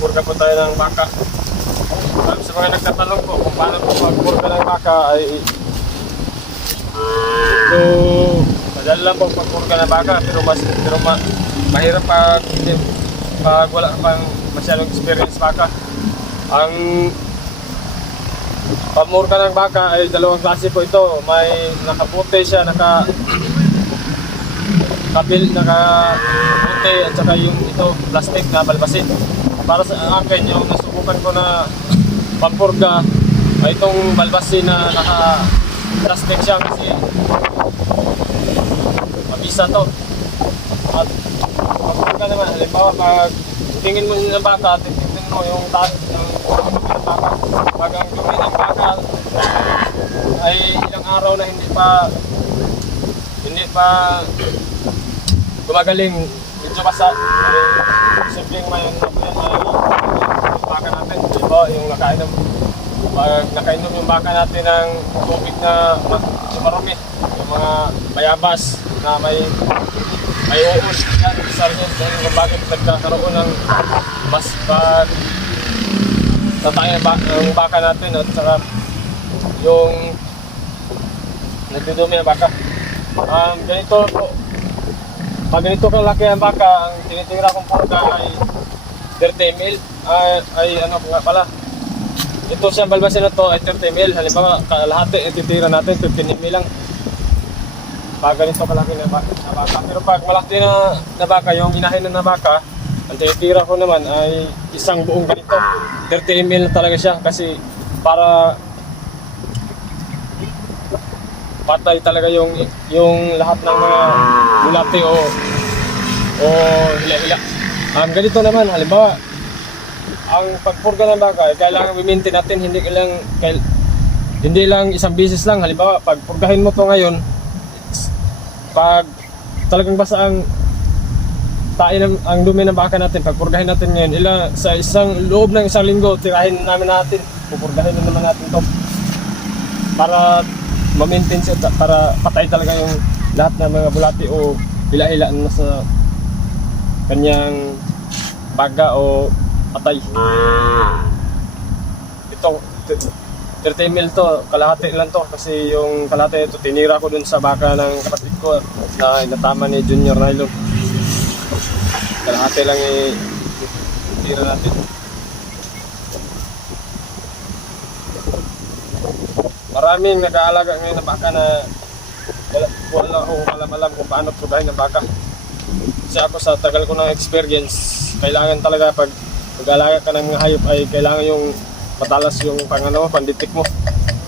magpurga po tayo ng baka. Sa mga nagtatanong po kung paano po magpurga ng baka ay so, madali lang po magpurga ng baka pero mahirap pag wala pang masyadong experience baka. Ang pamurga ng baka ay dalawang klase po ito. May nakaputi siya, nakaputi at saka yung ito plastic na balbasin. Para sa akin, yung nasubukan ko na pampurga ay itong balbasin na naka-plastic siya kasi mabisa to. At pampurga naman, halimbawa pag tingin mo ng baka, tingin mo yung taas ng baka. Pag ang dumi ng baka ay ilang araw na hindi pa gumagaling, medyo basa, simpleng may baka natin, diba? Yung pag nakainom yung baka natin ng tubig na marumi, yung mga bayabas na may uod, yan, isa rin yung bakit nagkakaroon ng mas tatay ang baka natin at saka yung nagdudumi ang baka. Ganito po, pag ganito kalaki ang baka, ang tinitira kong purga ay 30 ml. Ano nga pala, ito siya balbasin na to ay 30 ml. Halimbawa, kalahati ititira natin 15 ml lang. Pag ganito kalaki na baka. Pero pag malaki na baka, yung inahin na baka, ang tinitira ko naman ay isang buong ganito. 30 ml na talaga siya kasi para patay talaga yung lahat ng mga bulati o hila-hila. Ganito naman, halimbawa, ang pagpurga ng baka, kailangan i-maintain natin, hindi lang isang beses lang. Halimbawa, pag purgahin mo to ngayon, pag talagang basa ang dumi ng baka natin, pag purgahin natin ngayon, sa loob ng isang linggo, tirahin natin, pupurgahin na naman natin to para ma-maintain siya, para patay talaga yung lahat ng mga bulati o hila-hila na sa kanyang baga o patay. Ito 30 ml to, kalahati lang to kasi yung kalahati ito tinira ko dun sa baka ng kapatid ko na natama ni Junior Nylon. Kalahati lang itira natin. Maraming nag-aalaga ngayon ng baka na wala akong alam kung paano purgahin ng baka. Kasi ako sa tagal ko ng experience, kailangan talaga pag mag-aalaga ka ng mga hayop ay kailangan yung matalas yung panditik mo.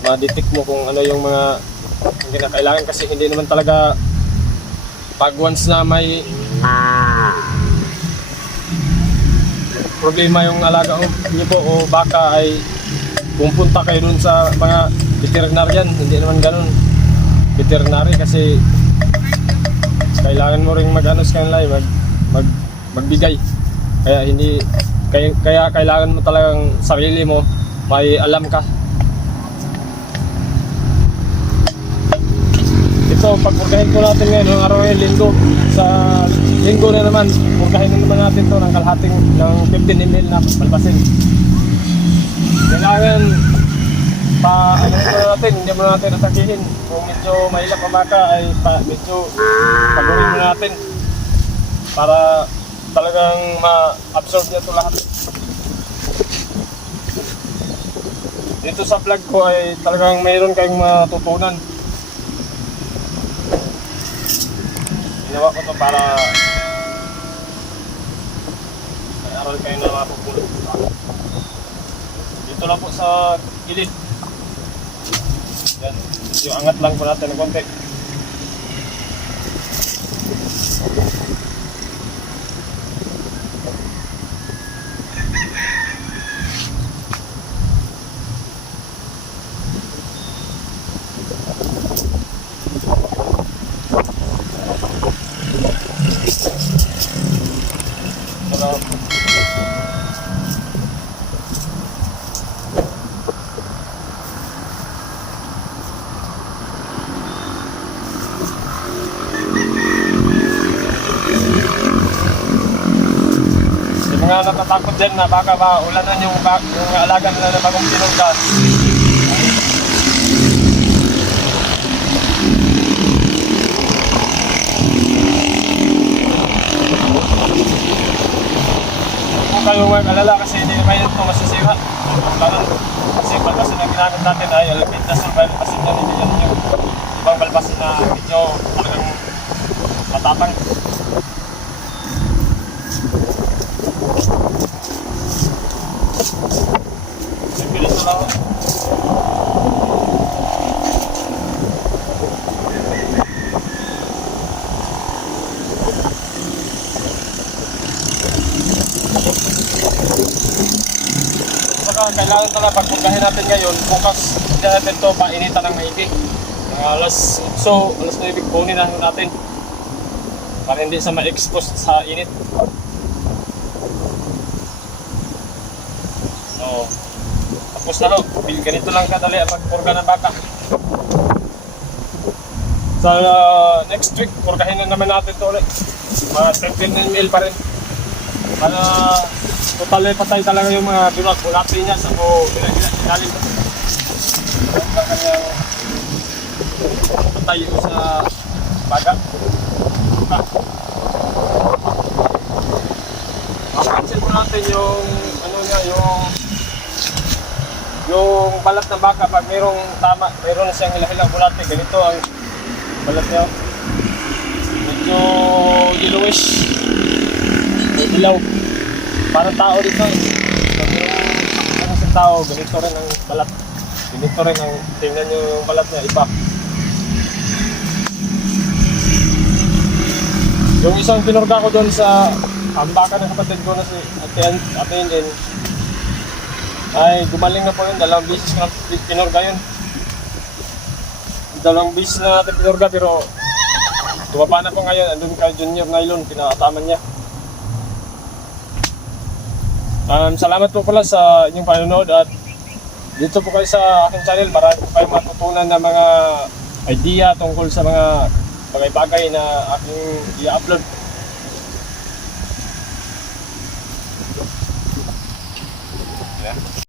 Ma-detect mo kung ano yung mga kinakailangan kasi hindi naman talaga pag once na may problema yung alaga niyo po o baka ay pumunta kayo dun sa mga veterinarian. Hindi naman ganun veterinary kasi kailangan mo ring mag-ano sa kanila, magbigay. Kaya kailangan mo talagang sarili mo may alam ka. Ito, pagpurgahin ko natin ngayon ng araw ngayon, linggo. Sa linggo na naman, purgahin na naman natin to ng kalahating ng 15 ml na balbasin. Kailangan hindi mo natin atakihin. Kung medyo mahilap ang baka ay medyo pagurin mo natin para talagang ma-absorb niya ito lahat. Dito sa vlog ko ay talagang mayroon kayong matutunan. Ginawa ko ito para may aral kayo na mapupulot. Dito lang po sa gilid. Yan. Yung angat lang po natin ng konti. mga natatakot dyan na baka maulanan yung alaga nila na bagong pinungga. Huwag kayong mag-alala kasi hindi naman ito masisira. Kasi balbasin na ginamit natin ay alipid na sa balbasin na hindi yan yung ibang balbasin na medyo talagang matapang. Bilis na lang. Saka kailangan talaga pagpunggahin natin ngayon, bukas hindi natin ito painitan ng maigi. Alas 8, alas 9 kunin na natin para hindi sa ma-expose sa init. So, tapos na ho. Ganito lang kadali ang magpurga ng baka. Sa next week, purgahin na naman natin ito ulit. Mga 10 ml pa rin. Para totally patay talaga yung mga bulati niya sa ilalim. Ang kanyang patay sa baga. Mapansin mo natin yung ano niya, yung balat ng baka pag mayroon siyang hilahilang bulati, ganito ang balat niya. Medyo yellowish. Dilaw. Parang tao dito. Pag mayroong isang tao, ganito rin ang balat. Ganito rin ang tingnan nyo yung balat niya, iba. Yung isang pinurga ko doon sa ambaka ng kapatid ko na si Ate Inen, ay gumaling na po yun. 2 beses na pinurga yun. 2 beses na natin pinurga pero tumapa na po ngayon. Andun kay Junior Nylon, pinakataman niya. Salamat po pala sa inyong panonood at dito po kayo sa aking channel. Marami po kayong matutunan na mga idea tungkol sa mga bagay-bagay na aking i-upload. Yeah.